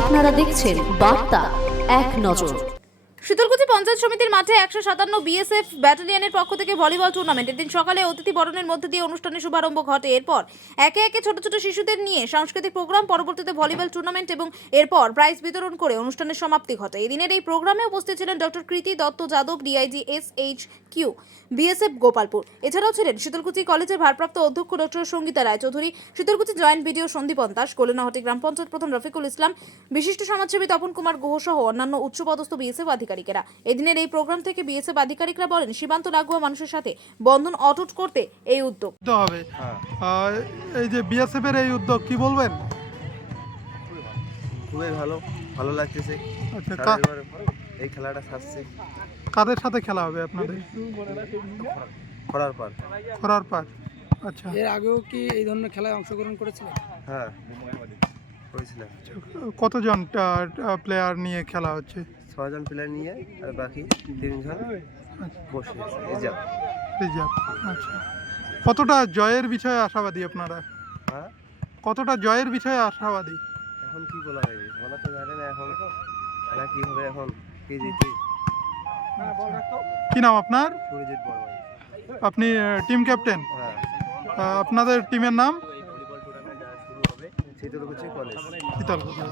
আপনারা দেখছেন বার্তা এক নজর। শীতলকুচি পঞ্চায়েত সমিতির মাঠে 157 বিএসএফ ব্যাটালিয়নের পক্ষ থেকে ভলিবল টুর্নামেন্ট। এদিন সকালে অতিথি বরণের মধ্যে দিয়ে অনুষ্ঠানের শুভারম্ভ ঘটে। এরপর একে একে ছোট ছোট শিশুদের নিয়ে সাংস্কৃতিক প্রোগ্রাম, পরবর্তীতে ভলিবল টুর্নামেন্ট এবং এরপর প্রাইজ বিতরণ করে অনুষ্ঠানের সমাপ্তি ঘটে। এদিনের এই প্রোগ্রামে উপস্থিত ছিলেন doctor Kriti Dutta Yadav, DIG SHQ BSF Gopalpur. এছাড়াও ছিলেন শীতলকুচি কলেজের ভারপ্রাপ্ত অধ্যক্ষ doctor Sangeeta Roychowdhury, Sitalkuchi joint BDO Sandipan Das, Kolenahati গ্রাম পঞ্চায়েত প্রধান রফিকুল ইসলাম, বিশিষ্ট সমাজসেবী তপন কুমার গুহ সহ অন্যান্য উচ্চপদস্থ বিএসএফ আধিকারিকেরা। এদিনের এই প্রোগ্রাম থেকে বিএসএফ আধিকারিকরা বলেন, সীমান্ত লাগোয়া মানুষের সাথে বন্ধন অটুট করতে এই উদ্যোগ হবে। এই যে বিএসএফ এর এই উদ্যোগ কি বলবেন? খুবই ভালো ভালো লাগতেছে। আচ্ছা, এই খেলাটা সাজছে। কাদের সাথে খেলা হবে আপনাদের? খরার পার। আচ্ছা, এর আগেও কি এই ধরনের খেলায় অংশগ্রহণ করেছিলেন? হ্যাঁ করেছিলাম। কতজন প্লেয়ার নিয়ে খেলা হচ্ছে? 6 জন প্লেয়ার নিয়ে আর বাকি 3 জন বসে আছে। রিজার্ভ। আচ্ছা, কতটা জয়ের বিষয়ে আশাবাদী আপনারা? হ্যাঁ, কতটা জয়ের বিষয়ে আশাবাদী? এখন কি বলা হবে, বলা তো জানে না। এখন খেলা কি হবে, এখন কে জিতে। কি নাম আপনার? সুরজিৎ বর্মন। আপনি টিম ক্যাপ্টেন? হ্যাঁ, আপনাদের টিমের নাম? ভলিবল টুর্নামেন্ট শুরু হবে শীতলকুচি কলেজ। শীতলকুচি।